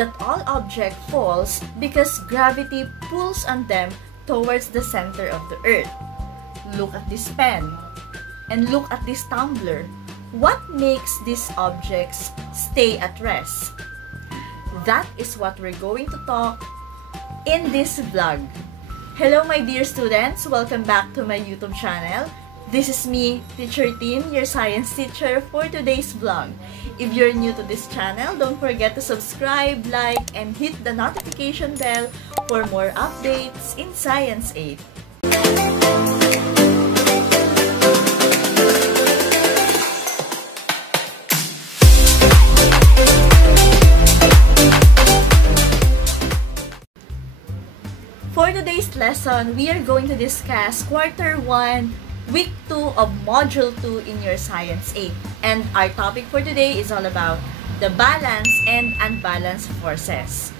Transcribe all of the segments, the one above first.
that all object falls because gravity pulls on them towards the center of the earth. Look at this pen and look at this tumbler. What makes these objects stay at rest? That is what we're going to talk in this vlog. Hello my dear students, welcome back to my YouTube channel. This is me, Teacher Tin, your science teacher for today's vlog. If you're new to this channel, don't forget to subscribe, like, and hit the notification bell for more updates in Science 8. For today's lesson, we are going to discuss Quarter 1, Week 2 of Module 2 in your Science 8. And our topic for today is all about the balance and unbalanced forces.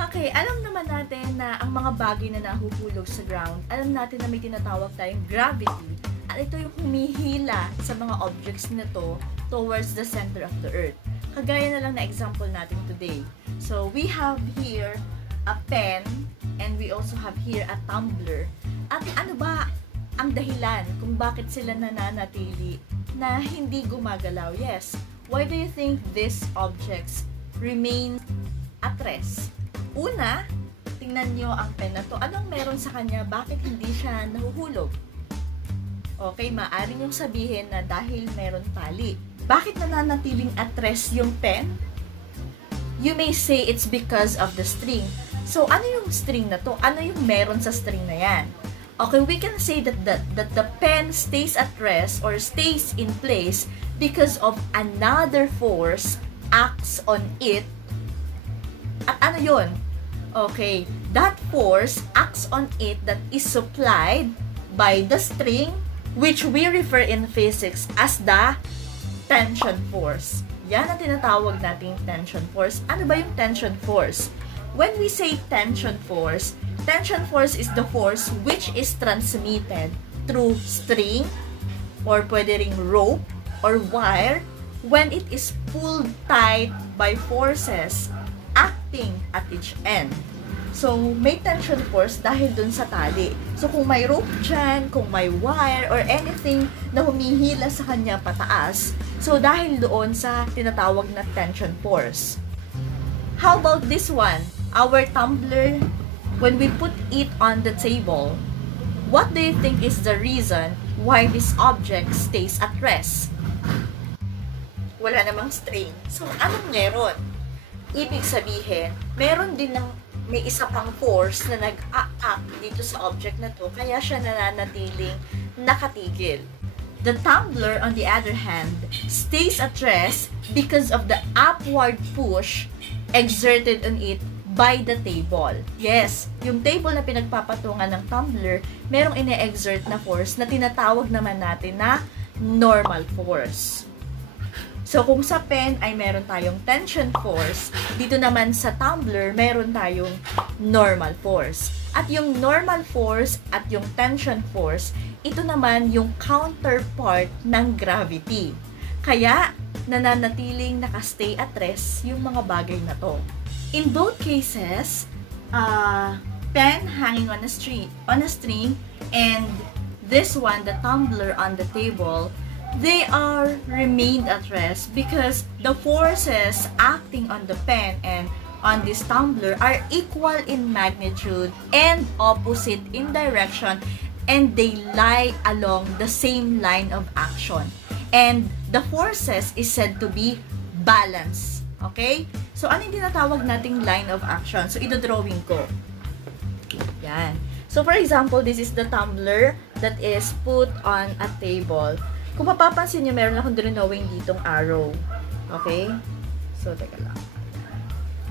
Okay, alam naman natin na ang mga bagay na nahuhulog sa ground, alam natin na may tinatawag tayong gravity. At ito yung humihila sa mga objects na to towards the center of the earth. Kagaya na lang na example natin today. So, we have here a pen and we also have here a tumbler. At ano ba ang dahilan kung bakit sila nananatili na hindi gumagalaw? Yes. Why do you think these objects remain at rest? Una, tingnan nyo ang pen na to. Anong meron sa kanya? Bakit hindi siya nahuhulog? Okay, maaari nyong sabihin na dahil meron tali. Bakit nananatiling at rest yung pen? You may say it's because of the string. So, ano yung string na to? Ano yung meron sa string na yan? Okay, we can say that the pen stays at rest or stays in place because of another force acts on it. At ano yun? Okay, that force acts on it that is supplied by the string, which we refer in physics as the tension force. Yan ang tinatawag nating tension force. Ano ba yung tension force? When we say tension force is the force which is transmitted through string or pwede ring rope or wire when it is pulled tight by forces acting at each end. So, may tension force dahil dun sa tali. So, kung may rope dyan, kung may wire, or anything na humihila sa kanya pataas, so dahil doon sa tinatawag na tension force. How about this one? Our tumbler, when we put it on the table, what do you think is the reason why this object stays at rest? Wala namang string. So, anong meron? Ibig sabihin, meron din may isa pang force na nag-act dito sa object na to, kaya siya nananatiling nakatigil. The tumbler, on the other hand, stays at rest because of the upward push exerted on it by the table. Yes, yung table na pinagpapatungan ng tumbler, merong ine-exert na force na tinatawag naman natin na normal force. So, kung sa pen ay meron tayong tension force, dito naman sa tumbler, meron tayong normal force. At yung normal force at yung tension force, ito naman yung counterpart ng gravity. Kaya, nananatiling nakastay at rest yung mga bagay na to. In both cases, pen hanging on a string, and this one, the tumbler on the table, they are remained at rest because the forces acting on the pen and on this tumbler are equal in magnitude and opposite in direction, and they lie along the same line of action. And the forces is said to be balanced. Okay? So, ano yung tinatawag nating line of action? So, ito-drawing ko. Yan. So, for example, this is the tumbler that is put on a table. Kung mapapansin nyo, meron akong drawing ditong arrow. Okay? So, teka lang.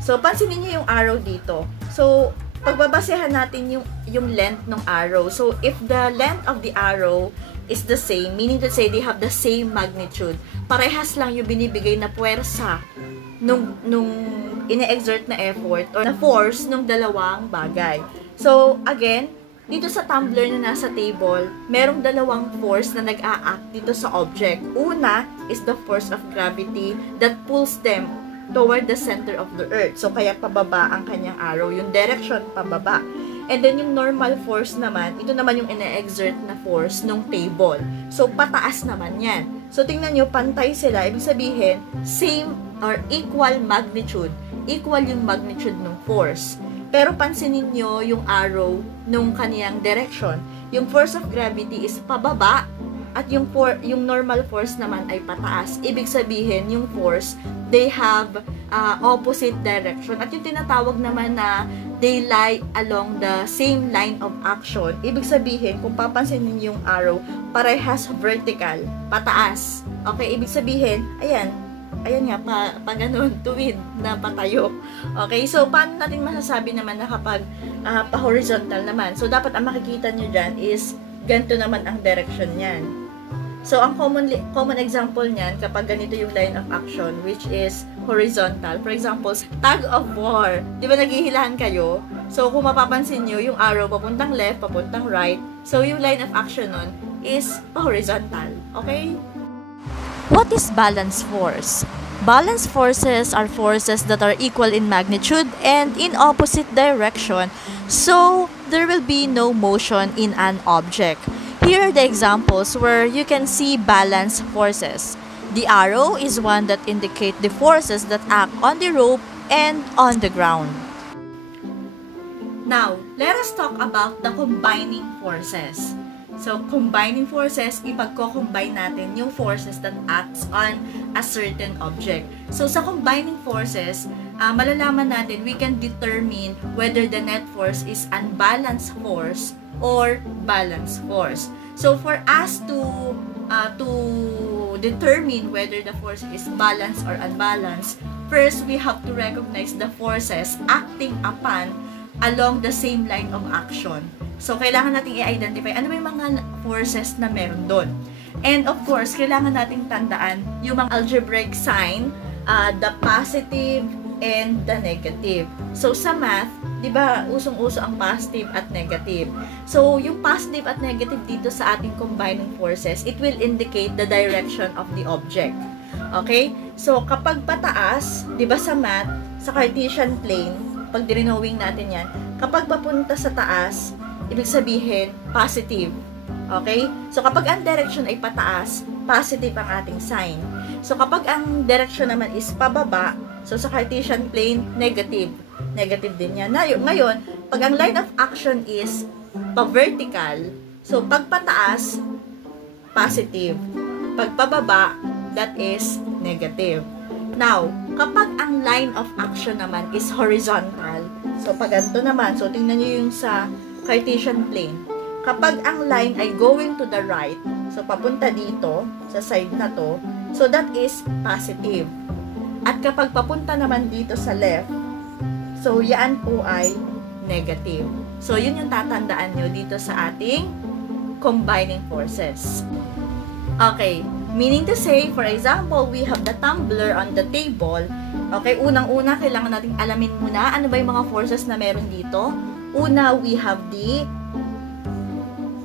So, pansinin nyo yung arrow dito. So, pagbabasehan natin yung length ng arrow. So, if the length of the arrow is the same, meaning to say they have the same magnitude, parehas lang yung binibigay na puwersa nung ine-exert na effort or na force nung dalawang bagay. So, again, dito sa tumbler na nasa table, merong dalawang force na nag-a-act dito sa object. Una is the force of gravity that pulls them toward the center of the earth. So, kaya pababa ang kanyang arrow. Yung direction, pababa. And then, yung normal force naman, ito naman yung ina-exert na force nung table. So, pataas naman yan. So, tingnan nyo, pantay sila. Ibig sabihin, same or equal magnitude. Equal yung magnitude ng force. Pero pansinin nyo yung arrow nung kaniyang direction. Yung force of gravity is pababa at yung normal force naman ay pataas. Ibig sabihin, yung force, they have opposite direction. At yung tinatawag naman na they lie along the same line of action. Ibig sabihin, kung papansinin yung arrow, parehas vertical, pataas. Okay, ibig sabihin, ayan nga, pa ganun, tuwid na patayo. Okay, so paano natin masasabi naman na kapag pa-horizontal naman? So, dapat ang makikita nyo dyan is ganito naman ang direction niyan. So, ang common example niyan, kapag ganito yung line of action, which is horizontal. For example, tug of war. Di ba naghihilahan kayo? So, kung mapapansin nyo, yung arrow papuntang left, papuntang right. So, yung line of action nun is pa-horizontal. Okay? What is balance force? Balance forces are forces that are equal in magnitude and in opposite direction, so there will be no motion in an object. Here are the examples where you can see balance forces. The arrow is one that indicates the forces that act on the rope and on the ground. Now, let us talk about the combining forces. So, combining forces, ipagko-combine natin yung forces that acts on a certain object. So, sa combining forces, malalaman natin, we can determine whether the net force is unbalanced force or balanced force. So, for us to determine whether the force is balanced or unbalanced, first, we have to recognize the forces acting upon along the same line of action. So, kailangan natin i-identify ano may mga forces na meron doon. And of course, kailangan nating tandaan yung mga algebraic sign, the positive and the negative. So, sa math, di ba, usong-uso ang positive at negative. So, yung positive at negative dito sa ating combining forces, it will indicate the direction of the object. Okay? So, kapag pataas, di ba sa math, sa Cartesian plane, pag dinowing natin yan, kapag papunta sa taas, ibig sabihin, positive. Okay? So, kapag ang direction ay pataas, positive ang ating sign. So, kapag ang direction naman is pababa, so sa Cartesian plane, negative. Negative din yan. Ngayon, pag ang line of action is pa-vertical, so pag pataas, positive. Pag pababa, that is negative. Now, kapag ang line of action naman is horizontal, so pag ganito naman, so tingnan nyo yung sa Cartesian plane. Kapag ang line ay going to the right, so papunta dito, sa side na to, so that is positive. At kapag papunta naman dito sa left, so yan po ay negative. So yun yung tatandaan nyo dito sa ating combining forces. Okay, meaning to say, for example, we have the tumbler on the table. Okay, unang-una, kailangan nating alamin muna ano ba yung mga forces na meron dito. Una, we have the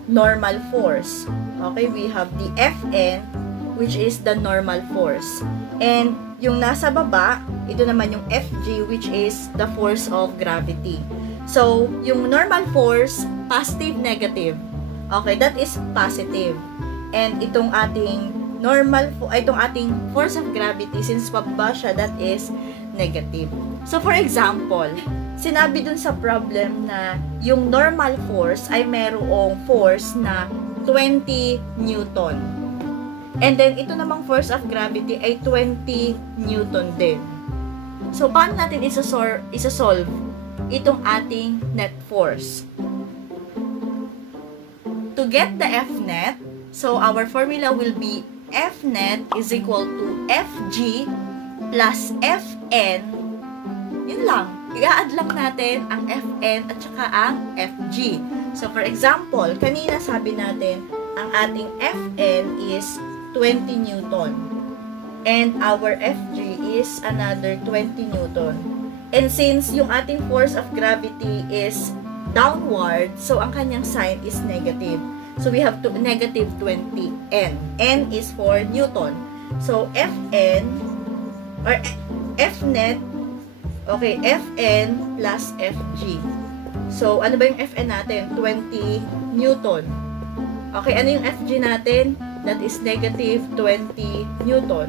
normal force. Okay, we have the Fn, which is the normal force. And yung nasa baba, ito naman yung Fg, which is the force of gravity. So, yung normal force, positive, negative. Okay, that is positive. And itong ating itong ating force of gravity, since pababa siya, that is negative. So, for example, sinabi dun sa problem na yung normal force ay merong force na 20 Newton. And then, ito namang force of gravity ay 20 Newton din. So, paano natin isa-solve itong ating net force? To get the Fnet, so our formula will be Fnet is equal to Fg plus Fn. Yun lang. I-add lang natin ang Fn at saka ang Fg. So, for example, kanina sabi natin, ang ating Fn is 20 Newton. And our Fg is another 20 Newton. And since yung ating force of gravity is downward, so ang kanyang sign is negative. So, we have negative 20 N. N is for Newton. So, Fn, or Fnet, okay, Fn plus Fg. So, ano ba yung Fn natin? 20 Newton. Okay, ano yung Fg natin? That is negative 20 Newton.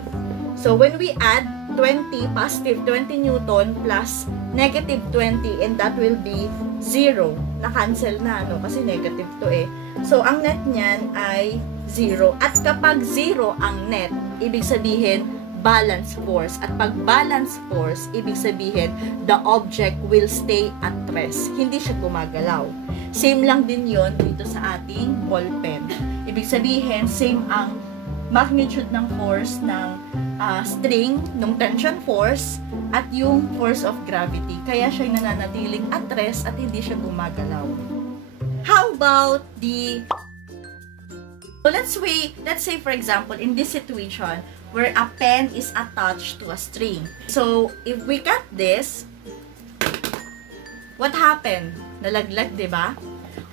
So, when we add 20, positive 20 Newton plus negative 20, and that will be 0. Na-cancel na, no? Kasi negative to eh. So, ang net niyan ay 0. At kapag 0 ang net, ibig sabihin, balance force. At pag balance force, ibig sabihin, the object will stay at rest. Hindi siya gumagalaw. Same lang din yon dito sa ating ball pen. Ibig sabihin, same ang magnitude ng force ng string, ng tension force, at yung force of gravity. Kaya siya nananatiling at rest at hindi siya gumagalaw. How about the... So let's say for example, in this situation, where a pen is attached to a string. So, if we cut this, what happened? Nalaglag, di ba?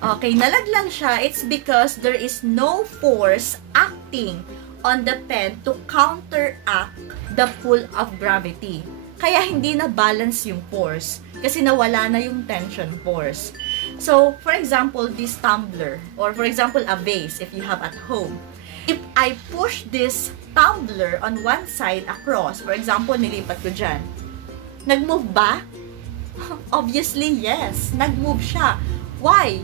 Okay, nalaglag siya. It's because there is no force acting on the pen to counteract the pull of gravity. Kaya hindi na balance yung force kasi nawala na yung tension force. So, for example, this tumbler or for example, a vase if you have at home. If I push this tumbler on one side across, for example, nilipat ko dyan, nag-move ba? Obviously, yes. Nag-move siya. Why?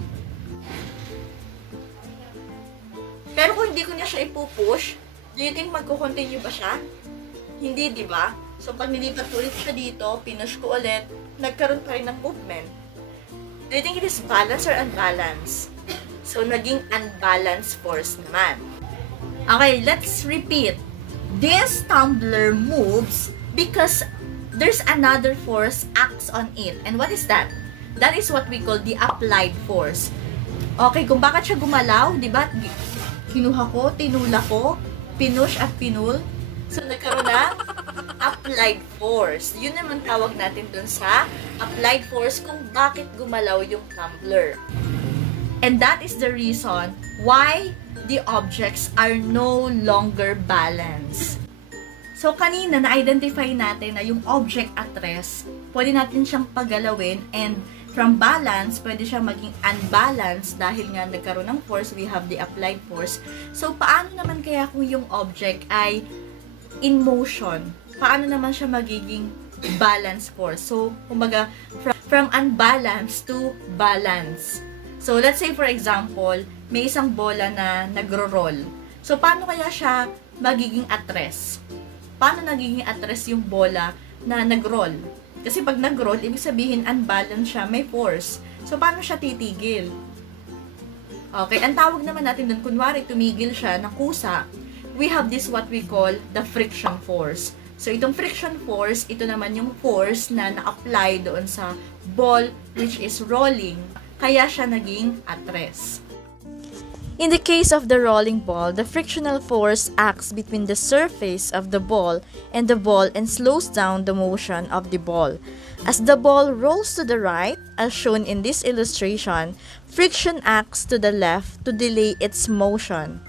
Pero kung hindi ko niya siya ipupush, do you think magko-continue ba siya? Hindi, di ba? So, pag nilipat ko ulit siya dito, pinush ko ulit, nagkaroon pa rin ng movement. Do you think it is balance or unbalance? So, naging unbalanced force naman. Okay, let's repeat. This tumbler moves because there's another force acts on it. And what is that? That is what we call the applied force. Okay, kung bakit siya gumalaw, di ba? Kinuha ko, tinula ko, pinush at pinul. So, nagkaroon na applied force. Yun naman tawag natin dun sa applied force kung bakit gumalaw yung tumbler. And that is the reason why the objects are no longer balanced. So, kanina na-identify natin na yung object at rest, pwede natin siyang pagalawin, and from balance, pwede siyang maging unbalanced dahil nga nagkaroon ng force, we have the applied force. So, paano naman kaya kung yung object ay in motion? Paano naman siya magiging balance force? So, kumbaga, from unbalanced to balance. So, let's say for example, may isang bola na nagro-roll. So, paano kaya siya magiging at rest? Paano nagiging at rest yung bola na nag-roll? Kasi pag nag-roll, ibig sabihin unbalanced siya, may force. So, paano siya titigil? Okay, ang tawag naman natin dun, kunwari tumigil siya ng kusa, we have this what we call the friction force. So, itong friction force, ito naman yung force na na-apply doon sa ball which is rolling. Kaya siya naging at rest. In the case of the rolling ball, the frictional force acts between the surface of the ball and slows down the motion of the ball. As the ball rolls to the right, as shown in this illustration, friction acts to the left to delay its motion.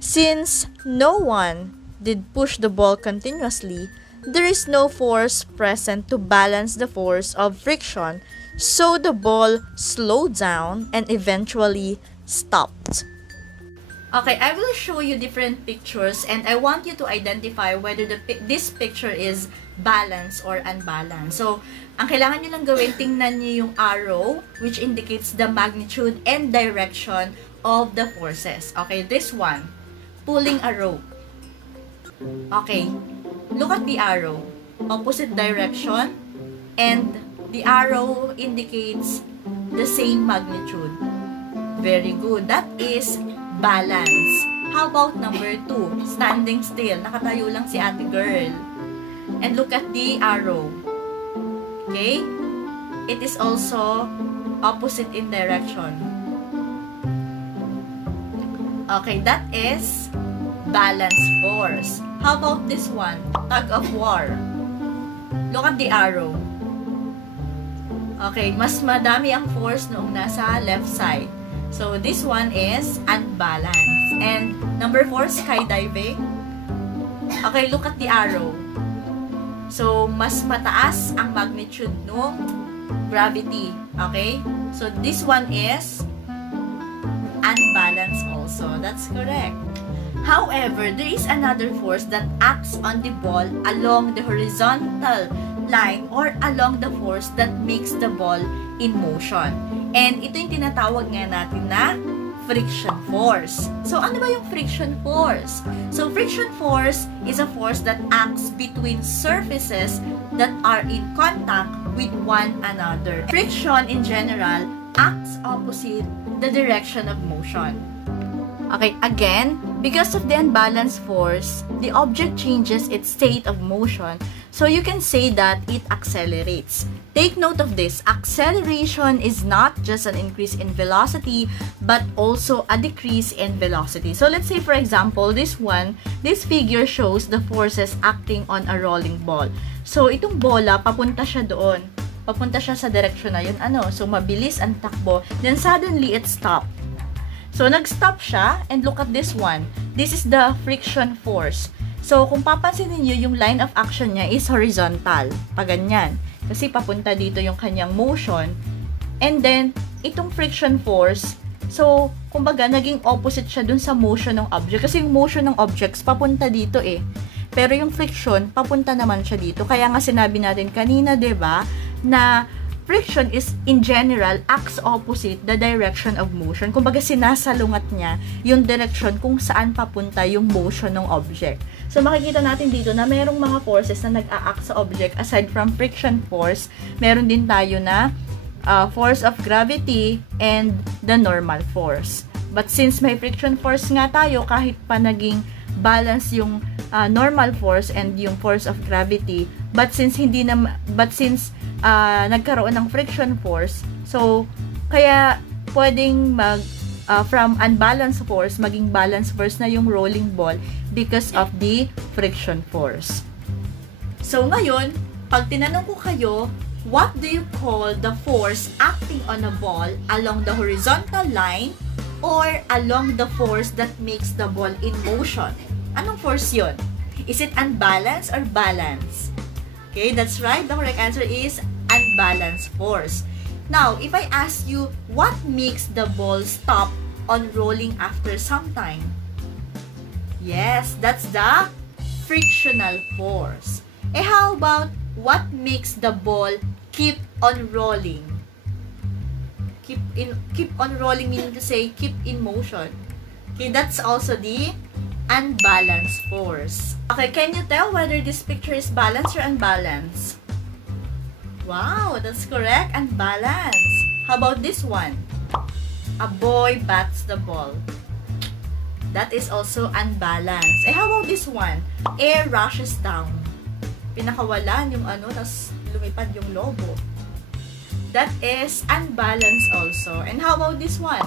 Since no one did push the ball continuously, there is no force present to balance the force of friction, so the ball slowed down and eventually stopped. Okay, I will show you different pictures and I want you to identify whether this picture is balanced or unbalanced. So, ang kailangan nyo lang gawin, tingnan nyo yung arrow which indicates the magnitude and direction of the forces. Okay, this one, pulling a rope. Okay, look at the arrow. Opposite direction and the arrow indicates the same magnitude. Very good. That is balance. How about number 2? Standing still. Nakatayo lang si ate girl. And look at the arrow. Okay? It is also opposite in direction. Okay, that is balance force. How about this one? Tug of war. Look at the arrow. Okay, mas madami ang force noong nasa left side. So, this one is unbalanced. And number 4, skydiving. Okay, look at the arrow. So, mas mataas ang magnitude ng gravity. Okay? So, this one is unbalanced also. That's correct. However, there is another force that acts on the ball along the horizontal line or along the force that makes the ball in motion. And ito yung tinatawag nga natin na friction force. So, ano ba yung friction force? So, friction force is a force that acts between surfaces that are in contact with one another. Friction in general acts opposite the direction of motion. Okay, again, because of the unbalanced force, the object changes its state of motion. So you can say that it accelerates. Take note of this. Acceleration is not just an increase in velocity, but also a decrease in velocity. So let's say, for example, this figure shows the forces acting on a rolling ball. So itong bola, papunta siya doon. Papunta siya sa direksyon na yun. So mabilis ang takbo. Then suddenly, it stopped. So, nag-stop siya, and look at this one. This is the friction force. So, kung papansin niyo yung line of action niya is horizontal. Paganyan. Kasi papunta dito yung kanyang motion. And then, itong friction force, so, kumbaga, naging opposite siya dun sa motion ng object. Kasi yung motion ng objects, papunta dito eh. Pero yung friction, papunta naman siya dito. Kaya nga sinabi natin kanina, diba, na friction is, in general, acts opposite the direction of motion. Kumbaga, sinasalungat niya yung direction kung saan papunta yung motion ng object. So, makikita natin dito na mayroong mga forces na nag-a-act sa object. Aside from friction force, meron din tayo na force of gravity and the normal force. But since may friction force nga tayo, kahit pa naging balance yung normal force and yung force of gravity, but since nagkaroon ng friction force, so kaya pwedeng from unbalanced force maging balanced force na yung rolling ball because of the friction force. So ngayon, pag tinanong ko kayo, what do you call the force acting on a ball along the horizontal line or along the force that makes the ball in motion? Anong force yun? Is it unbalanced or balanced? Okay, that's right. The correct answer is unbalanced force. Now, if I ask you, what makes the ball stop on rolling after some time? Yes, that's the frictional force. How about what makes the ball keep on rolling? Keep on rolling meaning to say keep in motion. Okay, that's also the unbalanced force. Okay, can you tell whether this picture is balanced or unbalanced? Wow, that's correct. Unbalanced. How about this one? A boy bats the ball. That is also unbalanced. How about this one? Air rushes down. Pinakawalan yung tas lumipad yung lobo. That is unbalanced also. And how about this one?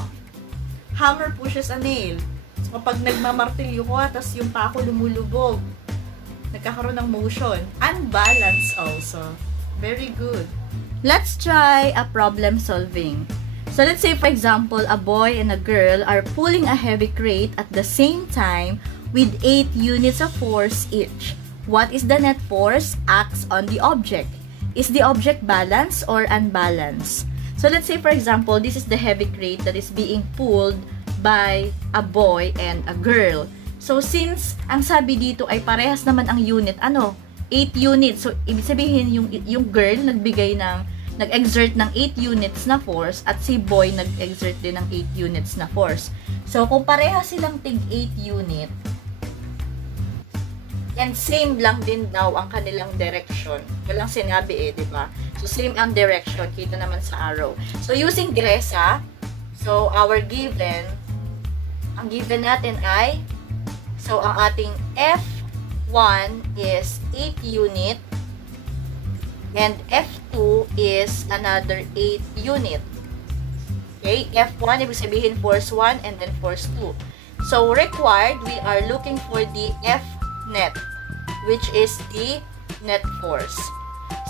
Hammer pushes a nail. So, kapag nagmamartilyo ko, tas yung pako lumulubog, nagkakaroon ng motion. Unbalanced also. Very good. Let's try a problem solving. So let's say, for example, a boy and a girl are pulling a heavy crate at the same time with 8 units of force each. What is the net force acts on the object? Is the object balanced or unbalanced? So let's say, for example, this is the heavy crate that is being pulled by a boy and a girl. So since ang sabi dito ay parehas naman ang unit, 8 units. So, ibig sabihin, yung girl nag-exert ng 8 units na force at si boy nag-exert din ng 8 units na force. So, kung pareha silang tig 8 unit, and same lang din daw ang kanilang direction. Walang sinabi di ba? So, same ang direction. Kita naman sa arrow. So, using Gresa, so, ang given natin ay, so, ang ating F1 is 8 unit and F2 is another 8 unit. Okay, F1 ibig sabihin force 1 and then force 2. So required, we are looking for the F net, which is the net force.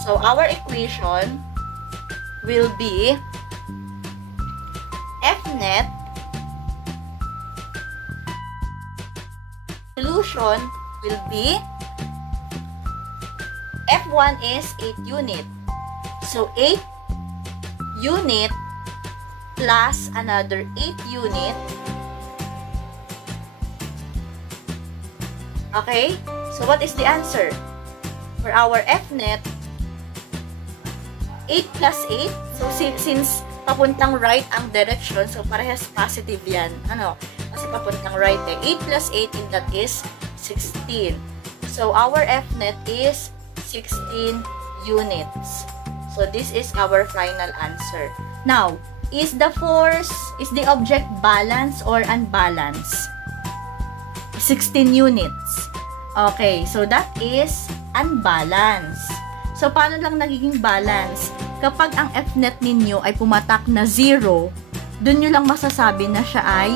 So our equation will be F net, solution will be F1 is 8 unit. So, 8 unit plus another 8 unit. Okay? So, what is the answer? For our Fnet, 8 plus 8. So, since papuntang right ang direction, so parehas positive yan. Ano? Kasi papuntang right eh. 8 plus 8 in that is 16. So, our Fnet is 16 units. So, this is our final answer. Now, is the object balanced or unbalanced? 16 units. Okay, so that is unbalanced. So, paano lang nagiging balance? Kapag ang Fnet ninyo ay pumatak na 0, dun nyo lang masasabi na siya ay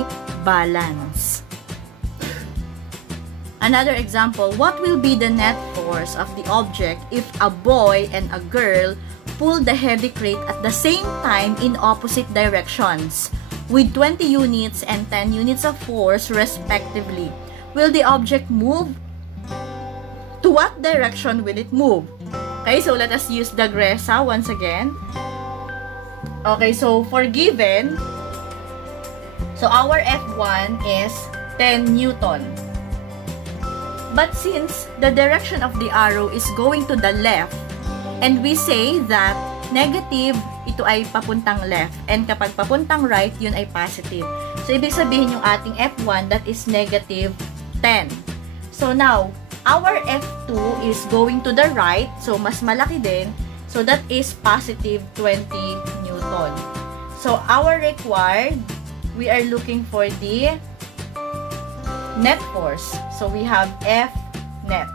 balance. Another example, what will be the net force of the object if a boy and a girl pull the heavy crate at the same time in opposite directions with 20 units and 10 units of force respectively? Will the object move? To what direction will it move? Okay, so let us use the Gresa once again. Okay, so for given, so our F1 is 10 Newton. But since the direction of the arrow is going to the left, and we say that negative, ito ay papuntang left, and kapag papuntang right, yun ay positive. So, ibig sabihin yung ating F1, that is negative 10. So, now, our F2 is going to the right, so mas malaki din. So, that is positive 20 Newton. So, our required, we are looking for the net force. So, we have F net.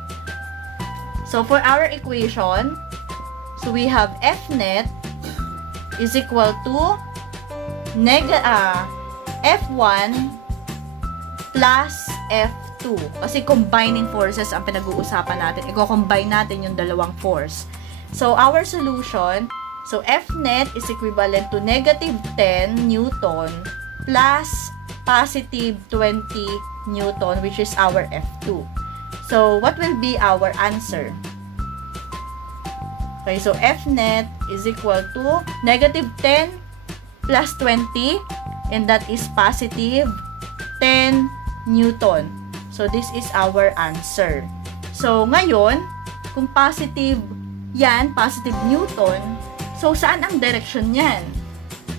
So, for our equation, so we have F net is equal to F1 plus F2. Kasi combining forces ang pinag-uusapan natin. I-combine natin yung dalawang force. So, our solution, so F net is equivalent to negative 10 Newton plus positive 20 Newton, which is our F2. So, what will be our answer? Okay, so F net is equal to negative 10 plus 20, and that is positive 10 Newton. So, this is our answer. So, ngayon, kung positive yan, positive Newton, so saan ang direction yan?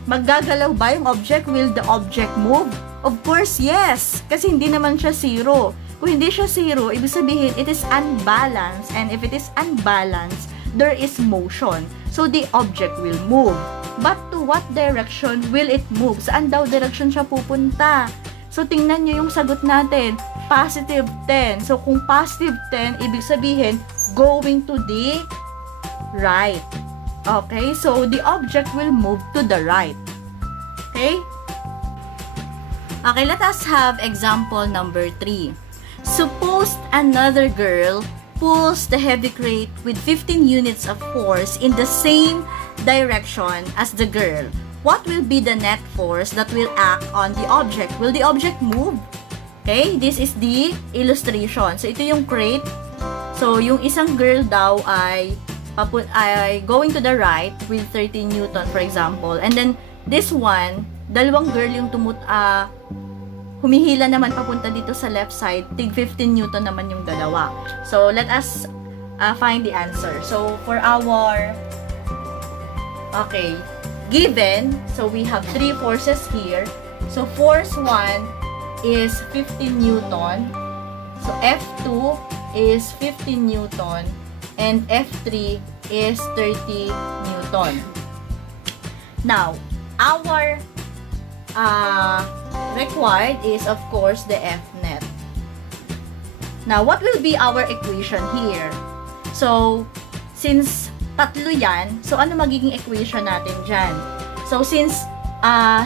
Maggagalaw ba yung object? Will the object move? Of course, yes. Kasi hindi naman siya zero. Kung hindi siya zero, ibig sabihin, it is unbalanced. And if it is unbalanced, there is motion. So, the object will move. But to what direction will it move? Saan daw direction siya pupunta? So, tingnan nyo yung sagot natin. Positive 10. So, kung positive 10, ibig sabihin, going to the right. Okay? So, the object will move to the right. Okay? Okay, let us have example number 3. Suppose another girl pulls the heavy crate with 15 units of force in the same direction as the girl. What will be the net force that will act on the object? Will the object move? Okay, this is the illustration. So, ito yung crate. So, yung isang girl daw ay going to the right with 13 Newton, for example. And then, this one, dalawang girl yung humihila naman papunta dito sa left side, tig 15 Newton naman yung dalawa. So, let us find the answer. So, for our, okay, given, so we have 3 forces here. So, force 1 is 15 Newton. So, F2 is 15 Newton. And F3 is 30 Newton. Now, our required is, of course, the F net. Now, what will be our equation here? So, since tatlo yan, so ano magiging equation natin dyan? So, since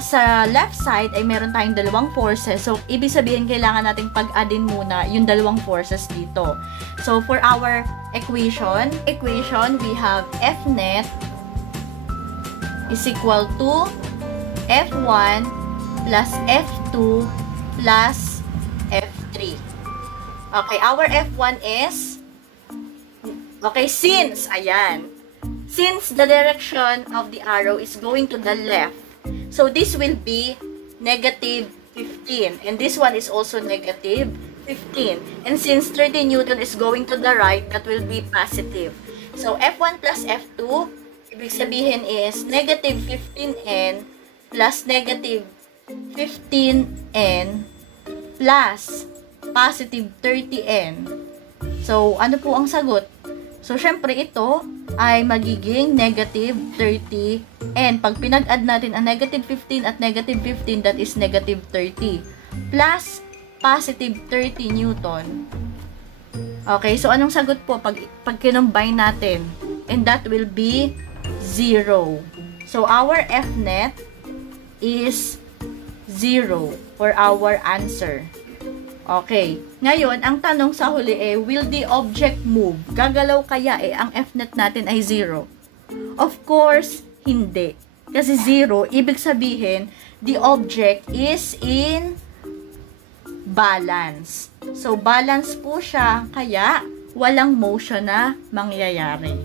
sa left side ay meron tayong dalawang forces, so ibig sabihin kailangan nating pag-addin muna yung dalawang forces dito. So, for our equation, we have F net is equal to F1 plus F2 plus F3. Okay, our F1 is Okay, since the direction of the arrow is going to the left, so this will be negative 15. And this one is also negative 15. And since 30 Newton is going to the right, that will be positive. So, F1 plus F2, ibig sabihin is negative 15N plus negative 15N plus positive 30N. So, ano po ang sagot? So, syempre ito ay magiging negative 30N. Pag pinag-add natin ang negative 15 at negative 15, that is negative 30. Plus positive 30 Newton. Okay, so anong sagot po pag kinumbine natin? And that will be 0. So, our F net is 0 for our answer. Okay. Ngayon, ang tanong sa huli will the object move? Gagalaw kaya ang F net natin ay 0? Of course, hindi. Kasi 0, ibig sabihin, the object is in balance. So, balance po siya, kaya walang motion na mangyayari.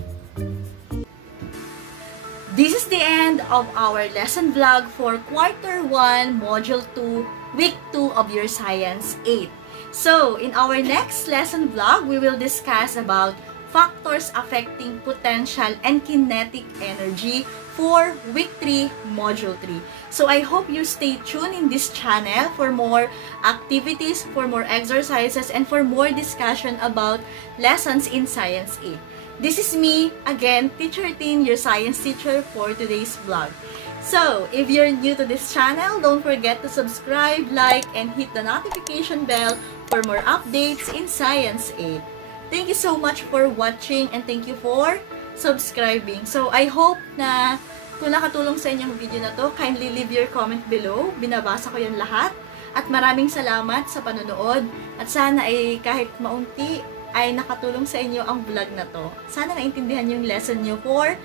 This is the end of our lesson vlog for Quarter 1, Module 2, Week 2 of your Science 8. So, in our next lesson vlog, we will discuss about factors affecting potential and kinetic energy for Week 3, Module 3. So, I hope you stay tuned in this channel for more activities, for more exercises, and for more discussion about lessons in Science 8. This is me, again, Teacher Tin, your science teacher for today's vlog. So, if you're new to this channel, don't forget to subscribe, like, and hit the notification bell for more updates in Science 8. Thank you so much for watching and thank you for subscribing. So, I hope na kung nakatulong sa inyong video na to, kindly leave your comment below. Binabasa ko yan lahat. At maraming salamat sa panonood. At sana ay kahit maunti ay nakatulong sa inyo ang vlog na to. Sana naintindihan yung lesson nyo for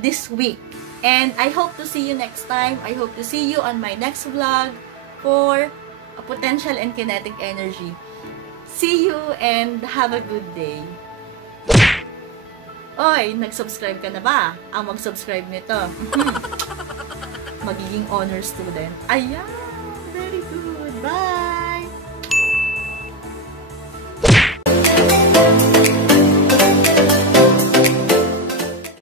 this week. And I hope to see you next time. I hope to see you on my next vlog for potential and kinetic energy. See you and have a good day. Oy, nag-subscribe ka na ba? Ang mag-subscribe nito, magiging honor student. Ayan!